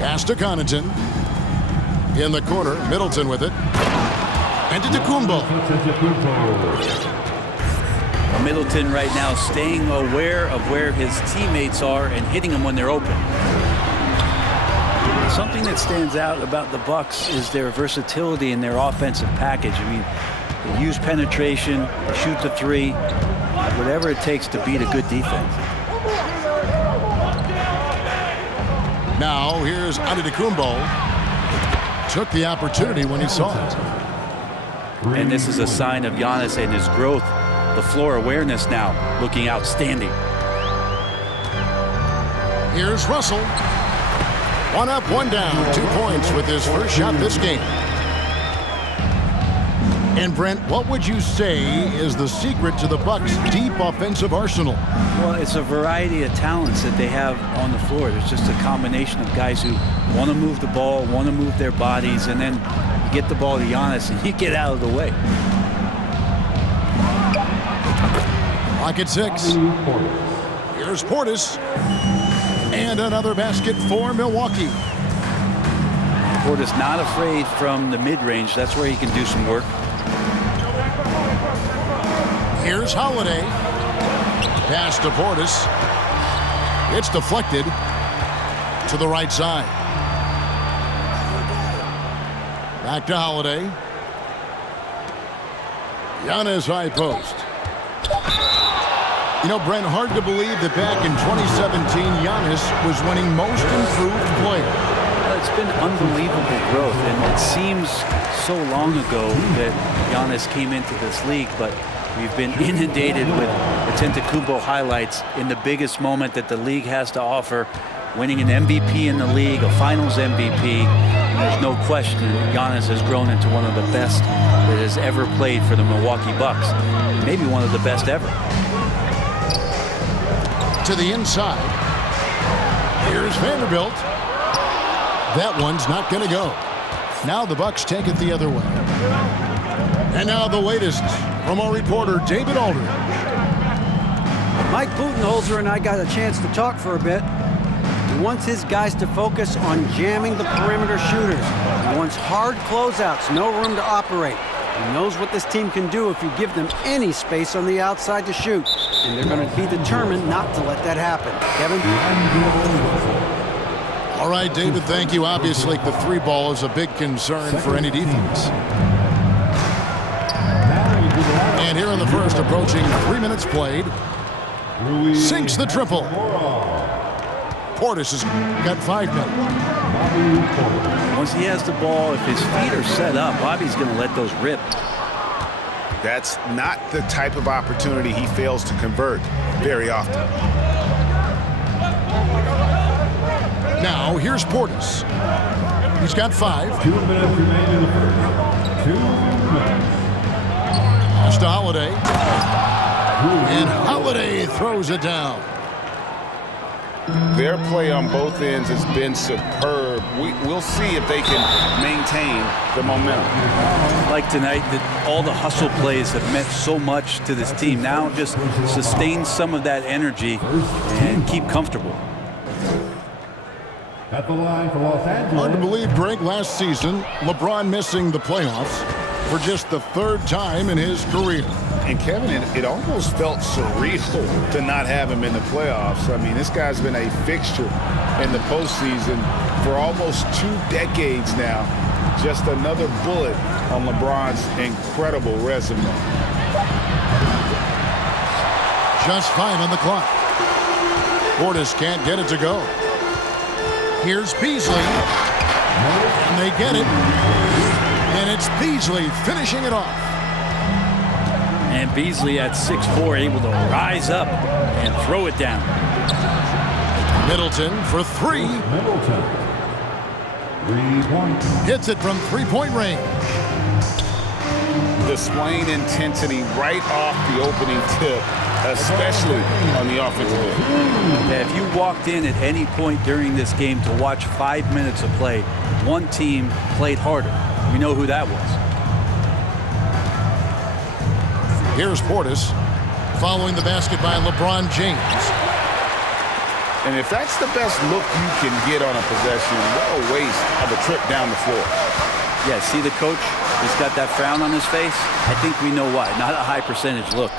Pass to Connaughton. In the corner, Middleton with it. And to Tecumbo. Middleton right now staying aware of where his teammates are and hitting them when they're open. Something that stands out about the Bucks is their versatility in their offensive package. I mean, they use penetration, they shoot the three, whatever it takes to beat a good defense. Now here's Antetokounmpo. Took the opportunity when he saw it. And this is a sign of Giannis and his growth. The floor awareness now looking outstanding. Here's Russell. One up, one down. 2 points with his first shot this game. And Brent, what would you say is the secret to the Bucks' deep offensive arsenal? Well, it's a variety of talents that they have on the floor. There's just a combination of guys who want to move the ball, want to move their bodies, and then you get the ball to Giannis and you get out of the way. Clock at 6. Here's Portis. And another basket for Milwaukee. Portis not afraid from the mid-range. That's where he can do some work. Here's Holiday. Pass to Portis. It's deflected to the right side. Back to Holiday. Giannis high post. You know, Brent, hard to believe that back in 2017, Giannis was winning most improved player. Well, it's been unbelievable growth, and it seems so long ago that Giannis came into this league, but we've been inundated with Antetokounmpo highlights in the biggest moment that the league has to offer, winning an MVP in the league, a Finals MVP. There's no question Giannis has grown into one of the best that has ever played for the Milwaukee Bucks. Maybe one of the best ever. To the inside. Here's Vanderbilt. That one's not going to go. Now the Bucks take it the other way. And now the latest from our reporter, David Aldridge. Mike Budenholzer and I got a chance to talk for a bit. He wants his guys to focus on jamming the perimeter shooters. He wants hard closeouts, no room to operate. He knows what this team can do if you give them any space on the outside to shoot. And they're going to be determined not to let that happen. Kevin? All right, David, thank you. Obviously, the three ball is a big concern for any defense. And here in the first, approaching 3 minutes played, sinks the triple. Portis has got 5 minutes. Once he has the ball, if his feet are set up, Bobby's going to let those rip. That's not the type of opportunity he fails to convert very often. Now, here's Portis. He's got 5. 2 minutes remain in the first. 2 minutes. Pass to Holiday. And Holiday throws it down. Their play on both ends has been superb. We'll see if they can maintain the momentum. Like tonight, all the hustle plays have meant so much to this team. Now just sustain some of that energy and keep comfortable. At the line for Los Angeles. Hard to believe, Greg, last season, LeBron missing the playoffs for just the 3rd time in his career. And Kevin, it almost felt surreal to not have him in the playoffs. I mean, this guy's been a fixture in the postseason for almost 2 decades now. Just another bullet on LeBron's incredible resume. Just 5 on the clock. Portis can't get it to go. Here's Beasley. And they get it. And it's Beasley finishing it off. And Beasley at 6'4", able to rise up and throw it down. Middleton for 3. Middleton. 3 points. Hits it from 3-point range. Displaying intensity right off the opening tip, especially on the offensive end. If you walked in at any point during this game to watch 5 minutes of play, one team played harder. We know who that was. Here's Portis following the basket by LeBron James. And if that's the best look you can get on a possession, what a waste of a trip down the floor. Yeah, see the coach? He's got that frown on his face. I think we know why. Not a high percentage look.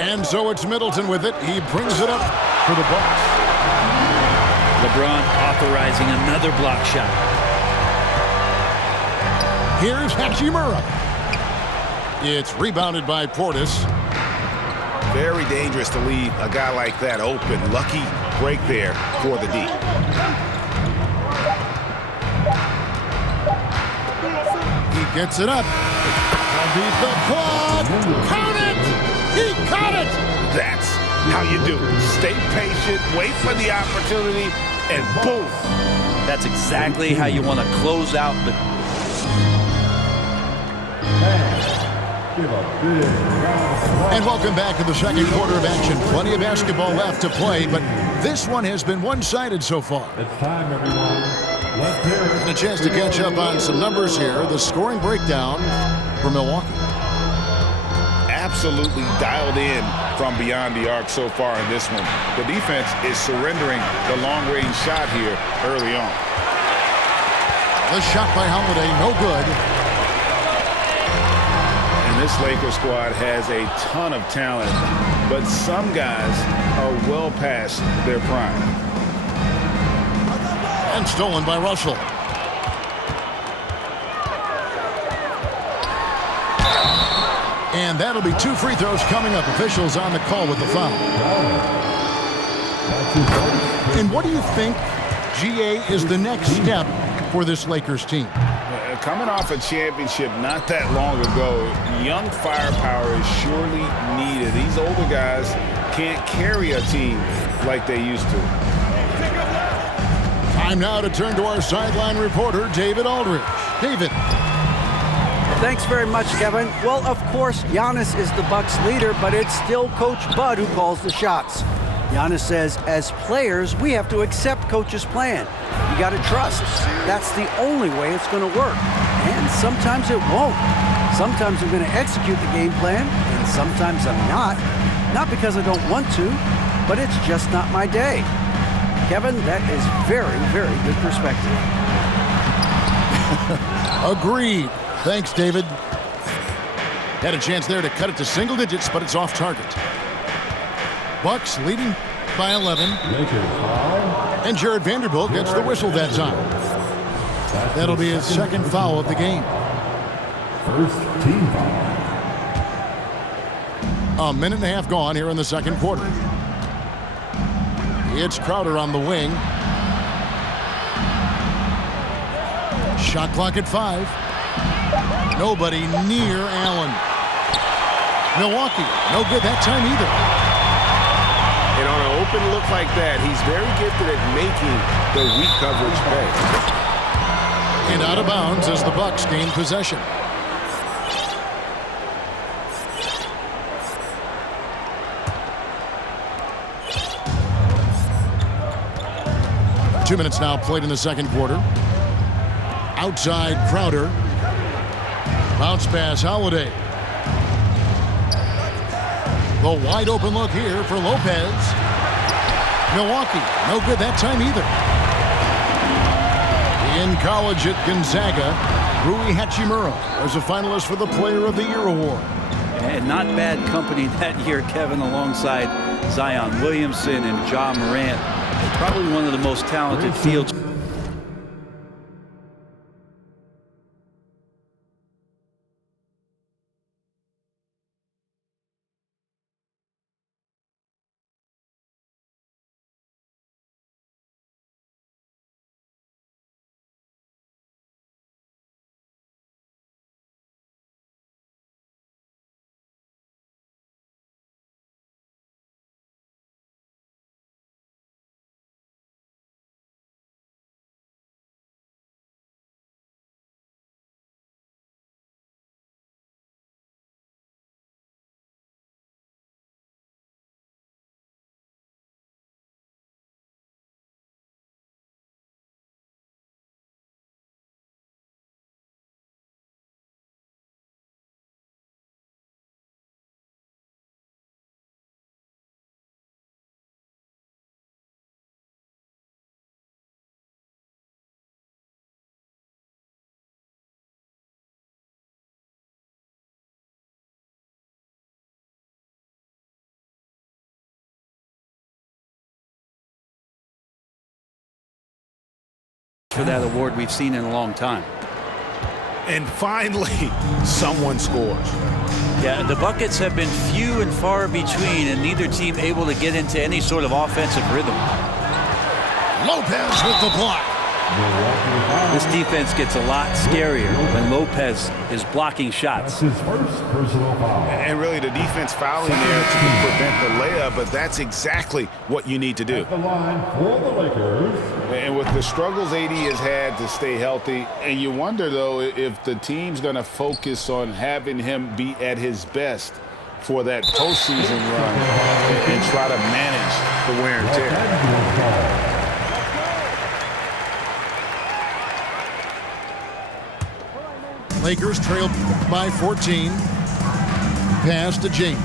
And so it's Middleton with it. He brings it up for the Bucks. LeBron authorizing another block shot. Here's Hachimura. It's rebounded by Portis. Very dangerous to leave a guy like that open. Lucky break there for the D. He gets it up. Beat the clock. Count it. He caught it. That's how you do it. Stay patient, wait for the opportunity, and boom. That's exactly how you want to close out the... And welcome back to the second quarter of action. Plenty of basketball left to play, but this one has been one-sided so far. It's time, everyone. Let's hear it. And a chance to catch up on some numbers here. The scoring breakdown for Milwaukee. Absolutely dialed in from beyond the arc so far in this one. The defense is surrendering the long-range shot here early on. The shot by Holiday, no good. And this Lakers squad has a ton of talent, but some guys are well past their prime. And stolen by Russell. And that'll be 2 free throws coming up. Officials on the call with the foul. And what do you think, GA, is the next step for this Lakers team? Coming off a championship not that long ago, young firepower is surely needed. These older guys can't carry a team like they used to. Time now to turn to our sideline reporter, David Aldridge. David. Thanks very much, Kevin. Well, of course, Giannis is the Bucks leader, but it's still Coach Bud who calls the shots. Giannis says, as players, we have to accept Coach's plan. You got to trust. That's the only way it's going to work. And sometimes it won't. Sometimes I'm going to execute the game plan, and sometimes I'm not. Not because I don't want to, but it's just not my day. Kevin, that is very, very good perspective. Agreed. Thanks, David. Had a chance there to cut it to single digits, but it's off target. Bucks leading by 11. And Jared Vanderbilt gets the whistle that time. That'll be his second foul of the game. First team foul. A minute and a half gone here in the second quarter. It's Crowder on the wing. Shot clock at 5. Nobody near Allen. Milwaukee, no good that time either. And on an open look like that, he's very gifted at making the weak coverage pay. And out of bounds as the Bucks gain possession. Two minutes now played in the second quarter. Outside Crowder. Bounce pass, Holiday. The wide open look here for Lopez. Milwaukee, no good that time either. In college at Gonzaga, Rui Hachimura was a finalist for the Player of the Year award. And not bad company that year, Kevin, alongside Zion Williamson and Ja Morant. Probably one of the most talented field for that award we've seen in a long time. And finally, someone scores. Yeah, the buckets have been few and far between, and neither team able to get into any sort of offensive rhythm. Lopez with the block. This defense gets a lot scarier when Lopez is blocking shots. His first personal foul. And really, the defense fouling there to prevent the layup, but that's exactly what you need to do. At the line for the Lakers. And with the struggles AD has had to stay healthy, and you wonder, though, if the team's going to focus on having him be at his best for that postseason run and try to manage the wear and tear. Lakers trail by 14. Pass to James.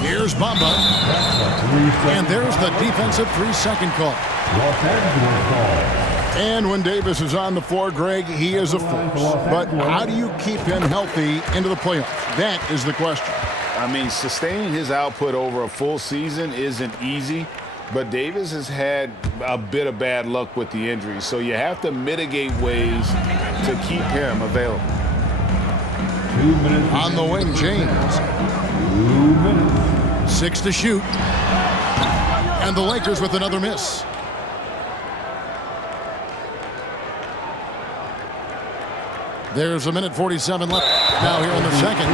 Here's Bamba. And there's the defensive 3-second call. Los Angeles call. And when Davis is on the floor, Greg, he is a force. But how do you keep him healthy into the playoffs? That is the question. I mean, sustaining his output over a full season isn't easy. But Davis has had a bit of bad luck with the injuries, so you have to mitigate ways to keep him available. 2 minutes. On the wing, James. 2 minutes. 6 to shoot. And the Lakers with another miss. There's a minute 47 left now here in the second.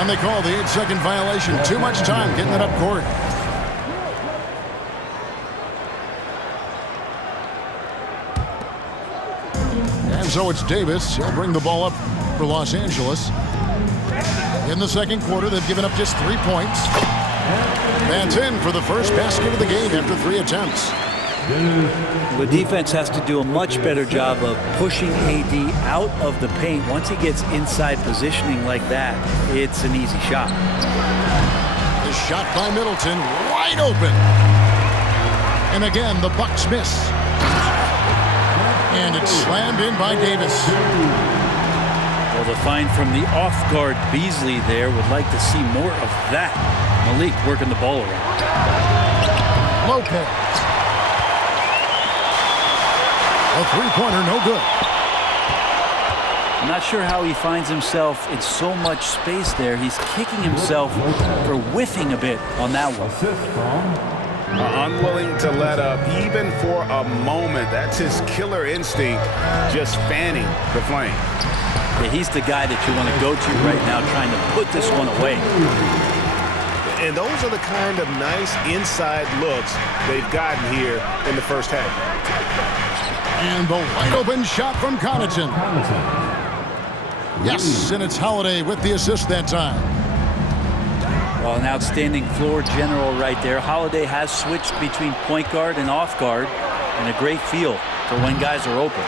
And they call the 8-second violation. Too much time getting it up court. So it's Davis. He'll bring the ball up for Los Angeles. In the second quarter, they've given up just 3 points. That's in for the first basket of the game after 3 attempts. The defense has to do a much better job of pushing AD out of the paint. Once he gets inside positioning like that, it's an easy shot. The shot by Middleton, wide open. And again, the Bucks miss. And it's slammed in by Davis. Well, the find from the off-guard Beasley there. Would like to see more of that. Malik working the ball around. Lopez. A three-pointer, no good. I'm not sure how he finds himself in so much space there. He's kicking himself for whiffing a bit on that one. Assist from Unwilling to let up even for a moment. That's his killer instinct, just fanning the flame. Yeah, he's the guy that you want to go to right now, trying to put this one away. And those are the kind of nice inside looks they've gotten here in the first half. And the wide open shot from Connaughton. Yes, and it's Holiday with the assist that time. Well, an outstanding floor general right there. Holiday has switched between point guard and off guard, and a great feel for when guys are open.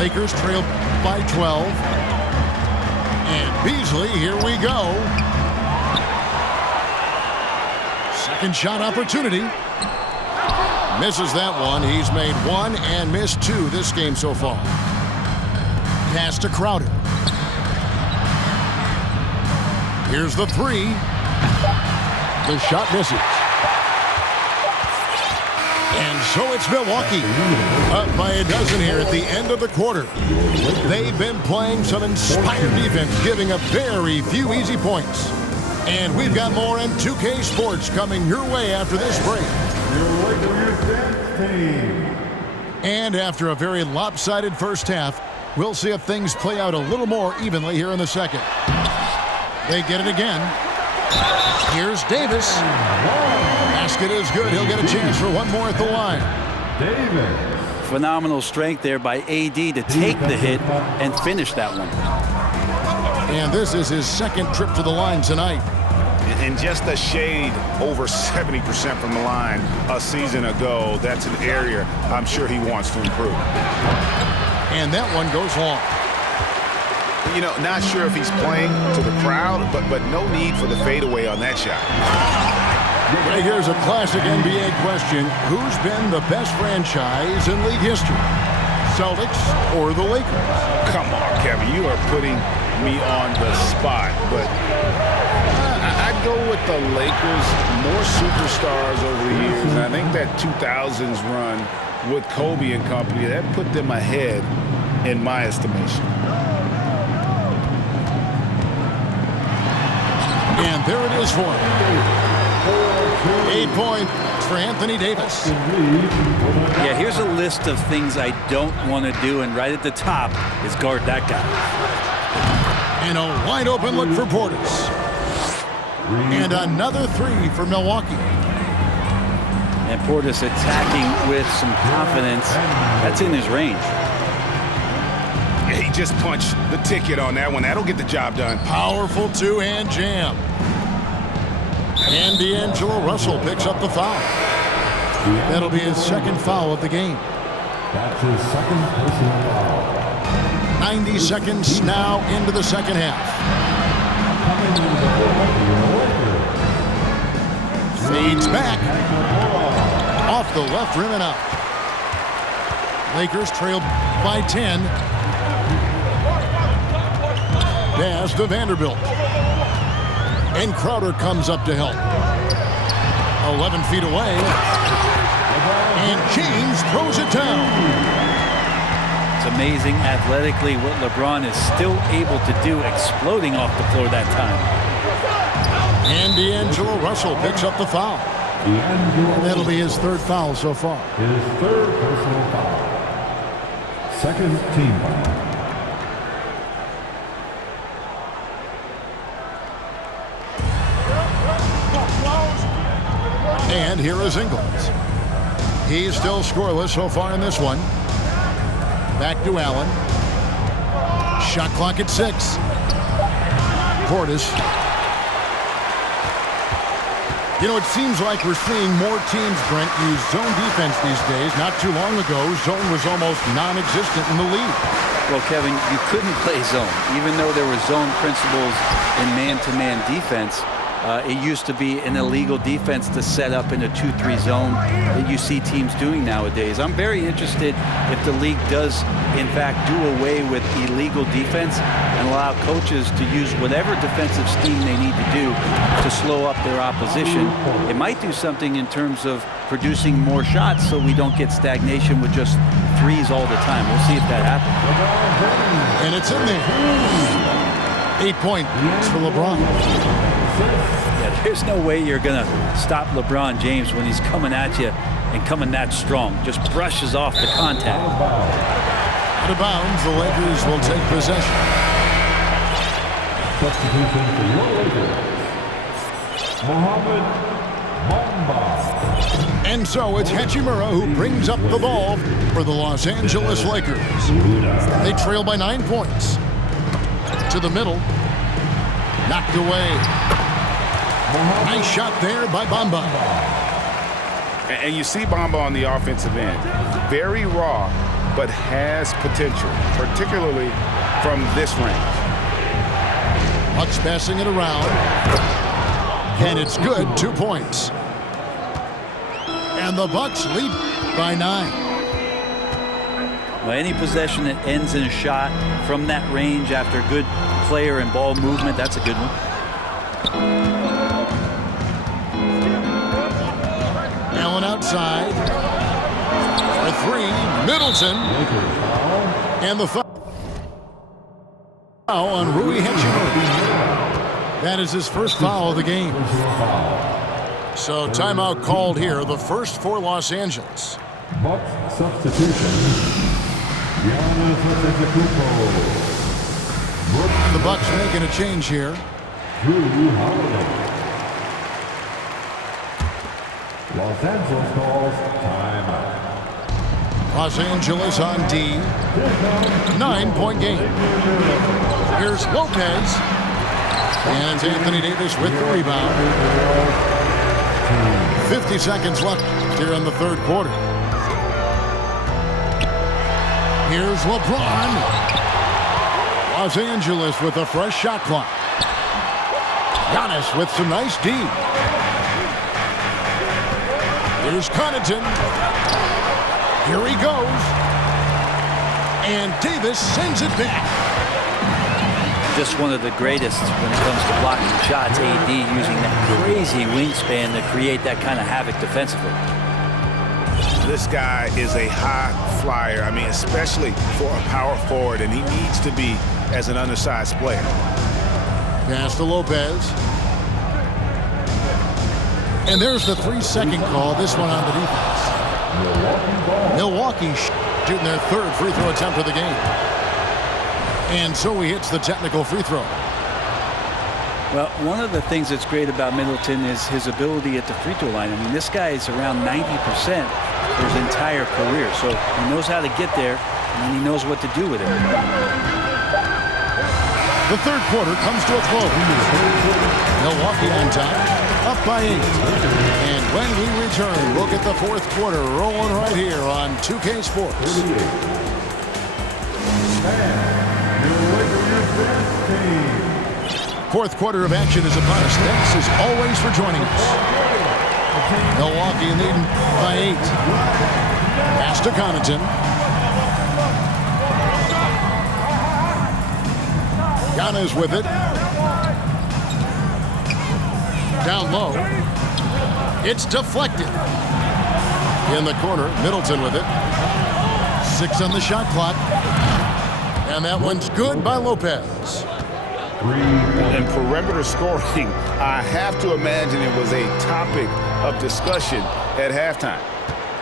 Lakers trail by 12. And Beasley, here we go. Second shot opportunity. Misses that one. He's made 1 and missed 2 this game so far. Pass to Crowder. Here's the 3. The shot misses. And so it's Milwaukee up by a dozen here at the end of the quarter. They've been playing some inspired defense, giving up very few easy points. And we've got more in 2K Sports coming your way after this break. And after a very lopsided first half, we'll see if things play out a little more evenly here in the second. They get it again. Here's Davis. Basket is good. He'll get a chance for one more at the line. Davis. Phenomenal strength there by AD to take the hit and finish that one. And this is his second trip to the line tonight. And just a shade over 70% from the line a season ago. That's an area I'm sure he wants to improve. And that one goes long. You know, not sure if he's playing to the crowd, but no need for the fadeaway on that shot. Right, here's a classic NBA question. Who's been the best franchise in league history? Celtics or the Lakers? Come on, Kevin, you are putting me on the spot, but I'd go with the Lakers, more superstars over the years. And I think that 2000s run with Kobe and company, that put them ahead in my estimation. And there it is for him. 8 points for Anthony Davis. Yeah, here's a list of things I don't want to do, and right at the top is guard that guy. And a wide open look for Portis. And another 3 for Milwaukee. And Portis attacking with some confidence. That's in his range. Yeah, he just punched the ticket on that one. That'll get the job done. Powerful two-hand jam. And D'Angelo Russell picks up the foul. That'll be his second foul of the game. That's his second personal foul. 90 seconds now into the second half. Fades back. Off the left rim and out. Lakers trail by 10. Pass to Vanderbilt. And Crowder comes up to help. 11 feet away. And James throws it down. It's amazing athletically what LeBron is still able to do, exploding off the floor that time. And D'Angelo Russell picks up the foul. And that'll be his third foul so far. His third personal foul. Second team foul. And here is Ingles. He's still scoreless so far in this one. Back to Allen. Shot clock at 6. Portis. You know, it seems like we're seeing more teams, Brent, use zone defense these days. Not too long ago, zone was almost non-existent in the league. Well, Kevin, you couldn't play zone. Even though there were zone principles in man-to-man defense, it used to be an illegal defense to set up in a 2-3 zone that you see teams doing nowadays. I'm very interested if the league does, in fact, do away with illegal defense and allow coaches to use whatever defensive scheme they need to do to slow up their opposition. It might do something in terms of producing more shots so we don't get stagnation with just threes all the time. We'll see if that happens. And it's in there. 8 points for LeBron. Yeah, there's no way you're going to stop LeBron James when he's coming at you and coming that strong. Just brushes off the contact. Out of bounds, the Lakers will take possession. Substitution for your Lakers. Mohamed Bamba. And so it's Hachimura who brings up the ball for the Los Angeles Lakers. They trail by 9 points. To the middle. Knocked away. Nice shot there by Bamba. And you see Bamba on the offensive end. Very raw, but has potential, particularly from this range. Bucks passing it around. And it's good, 2 points. And the Bucks lead by 9. Well, any possession that ends in a shot from that range after good player and ball movement, that's a good one. Allen outside. A 3, Middleton. And the foul on Rui Hachimura. That is his first foul of the game. So timeout called here, the first for Los Angeles. Bucks substitution. The Bucks making a change here. Los Angeles calls timeout. Los Angeles on D. 9-point game. Here's Lopez. And it's Anthony Davis with the rebound. 50 seconds left here in the third quarter. Here's LeBron. Los Angeles with a fresh shot clock. Giannis with some nice D. Here's Connaughton. Here he goes. And Davis sends it back. just one of the greatest when it comes to blocking shots. AD using that crazy wingspan to create that kind of havoc defensively. This guy is a high flyer. I mean, especially for a power forward, and he needs to be as an undersized player. Pass to Lopez. And there's the 3-second call. This one on the defense. Milwaukee shooting their third free throw attempt of the game. And so he hits the technical free throw. Well, one of the things that's great about Middleton is his ability at the free throw line. I mean, this guy is around 90% for his entire career. So he knows how to get there, and he knows what to do with it. The third quarter comes to a close. Milwaukee on top, up by 8. And when we return, we'll get the fourth quarter rolling right here on 2K Sports. Fourth quarter of action is upon us. Thanks as always for joining us. Milwaukee leading by 8. Pass to Connaughton. Giannis with it. Down low. It's deflected. In the corner, Middleton with it. 6 on the shot clock. And that one's good by Lopez. And perimeter scoring, I have to imagine it was a topic of discussion at halftime.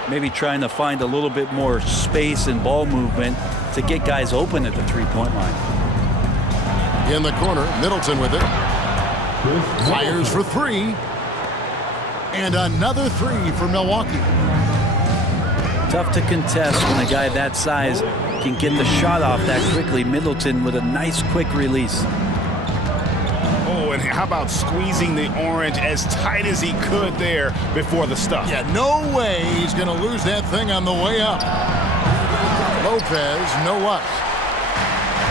Maybe trying to find a little bit more space and ball movement to get guys open at the three-point line. In the corner, Middleton with it. Fires for 3. And another 3 for Milwaukee. Tough to contest when a guy that size can get the shot off that quickly. Middleton with a nice quick release. Oh, and how about squeezing the orange as tight as he could there before the stuff? Yeah, no way he's going to lose that thing on the way up. Lopez, no up.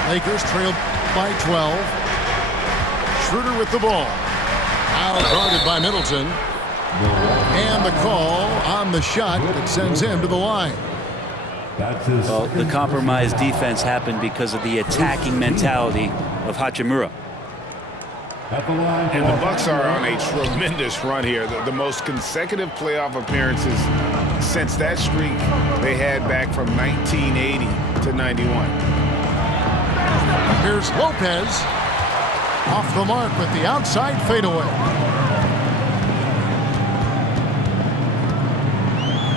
Lakers trail by 12. Schroeder with the ball. Out guarded by Middleton. And the call on the shot that sends him to the line. Well, the compromised defense happened because of the attacking mentality of Hachimura. And the Bucks are on a tremendous run here. The most consecutive playoff appearances since that streak they had back from 1980 to 91. Here's Lopez. Off the mark with the outside fadeaway.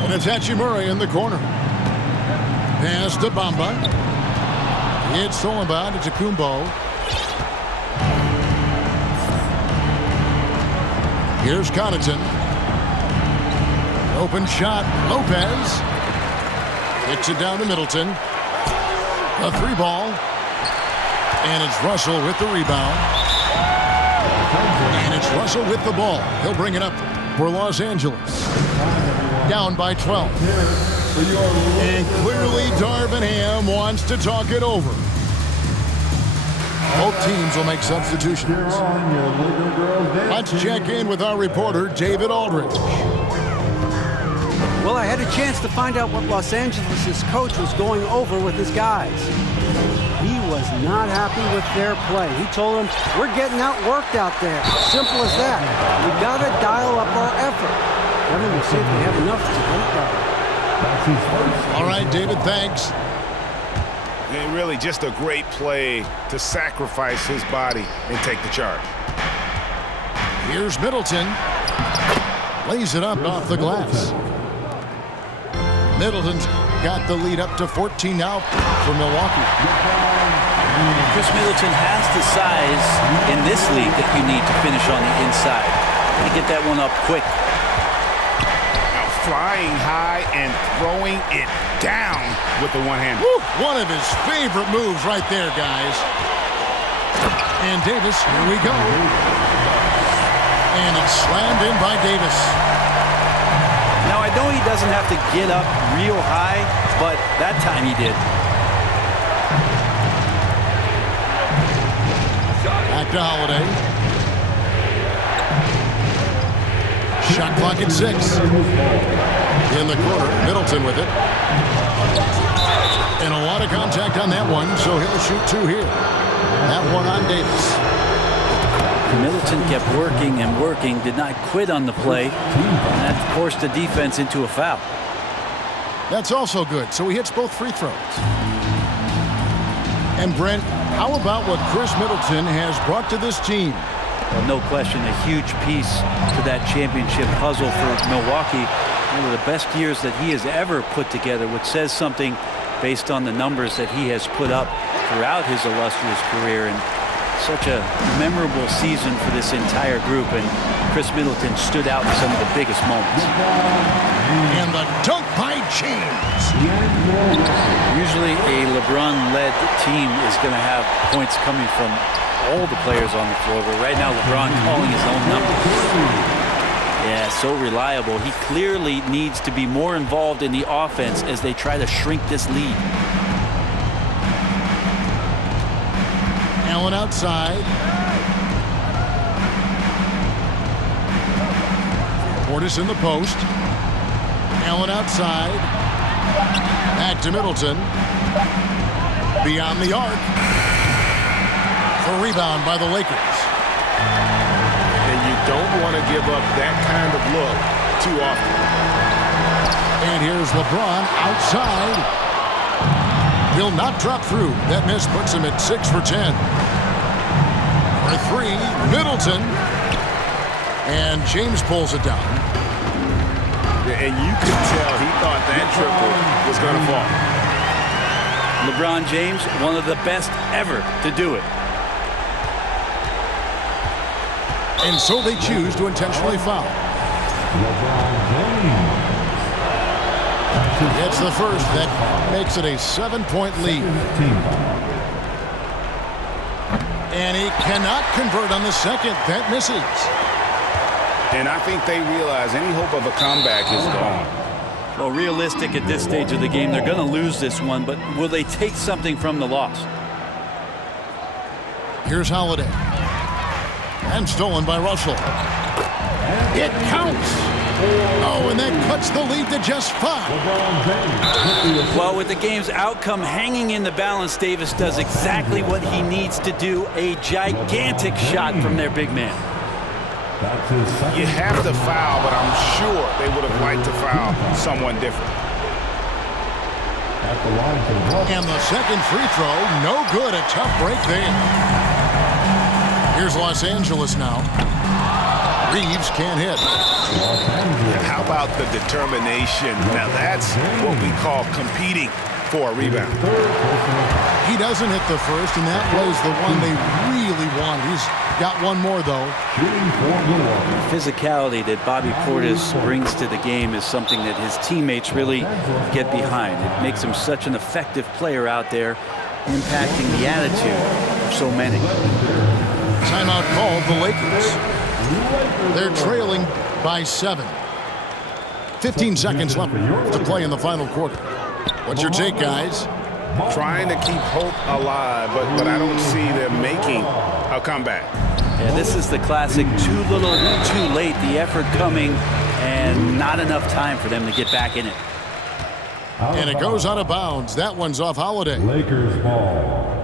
And it's Hachimura in the corner. Pass to Bamba. It's stolen by Kumbo. Here's Connaughton. Open shot. Lopez. Kicks it down to Middleton. A 3-ball. And it's Russell with the rebound. And it's Russell with the ball. He'll bring it up for Los Angeles. Down by 12. And clearly Darvin Ham wants to talk it over. Both teams will make substitutions. Let's check in with our reporter, David Aldridge. Well, I had a chance to find out what Los Angeles' coach was going over with his guys. He was not happy with their play. He told them, we're getting outworked out there. Simple as that. We got to dial up our effort. Kevin, we'll see if we have enough to get it done. All right, David, thanks. And really just a great play to sacrifice his body and take the charge. Here's Middleton. Lays it up off the glass. Middleton's got the lead up to 14 now for Milwaukee. Chris Middleton has the size in this league that you need to finish on the inside. And get that one up quick. Now flying high and throwing it down with the one hand. Woo! One of his favorite moves right there, guys. And Davis, here we go. And it's slammed in by Davis. Now, I know he doesn't have to get up real high, but that time he did. Back to Holiday. Shot clock at 6. In the corner, Middleton with it. And a lot of contact on that one, so he'll shoot 2 here. That one on Davis. Middleton kept working and working, did not quit on the play, and that forced the defense into a foul. That's also good, so he hits both free throws. And Brent, how about what Chris Middleton has brought to this team? Well, no question, a huge piece to that championship puzzle for Milwaukee. One of the best years that he has ever put together, which says something based on the numbers that he has put up throughout his illustrious career. And such a memorable season for this entire group, and Chris Middleton stood out in some of the biggest moments. And the dunk by James. Usually a LeBron-led team is going to have points coming from all the players on the floor, but right now LeBron calling his own numbers. Yeah, so reliable. He clearly needs to be more involved in the offense as they try to shrink this lead. Allen outside. Portis in the post. Allen outside. Back to Middleton. Beyond the arc. The rebound by the Lakers. And you don't want to give up that kind of look too often. And here's LeBron outside. Will not drop through. That miss puts him at 6 for 10. For 3, Middleton. And James pulls it down. And you could tell he thought that triple was going to fall. LeBron James, one of the best ever to do it. And so they choose to intentionally foul. It's the first that makes it a 7-point lead. And he cannot convert on the second. That misses. And I think they realize any hope of a comeback is gone. Well, realistic at this stage of the game, they're going to lose this one, but will they take something from the loss? Here's Holiday. And stolen by Russell. It counts. Oh, and that cuts the lead to just 5. Well, with the game's outcome hanging in the balance, Davis does exactly what he needs to do, a gigantic shot from their big man. You have to foul, but I'm sure they would have liked to foul someone different. And the second free throw, no good. A tough break there. Here's Los Angeles now. Reeves can't hit. How about the determination? Now that's what we call competing for a rebound. He doesn't hit the first, and that was the one they really wanted. He's got one more, though. The physicality that Bobby Portis brings to the game is something that his teammates really get behind. It makes him such an effective player out there, impacting the attitude of so many. Timeout called the Lakers. They're trailing by 7. 15 seconds left to play in the final quarter. What's your take, guys? Trying to keep hope alive, but I don't see them making a comeback. Yeah, this is the classic too little, too late. The effort coming and not enough time for them to get back in it. And it goes out of bounds. That one's off Holiday. Lakers ball.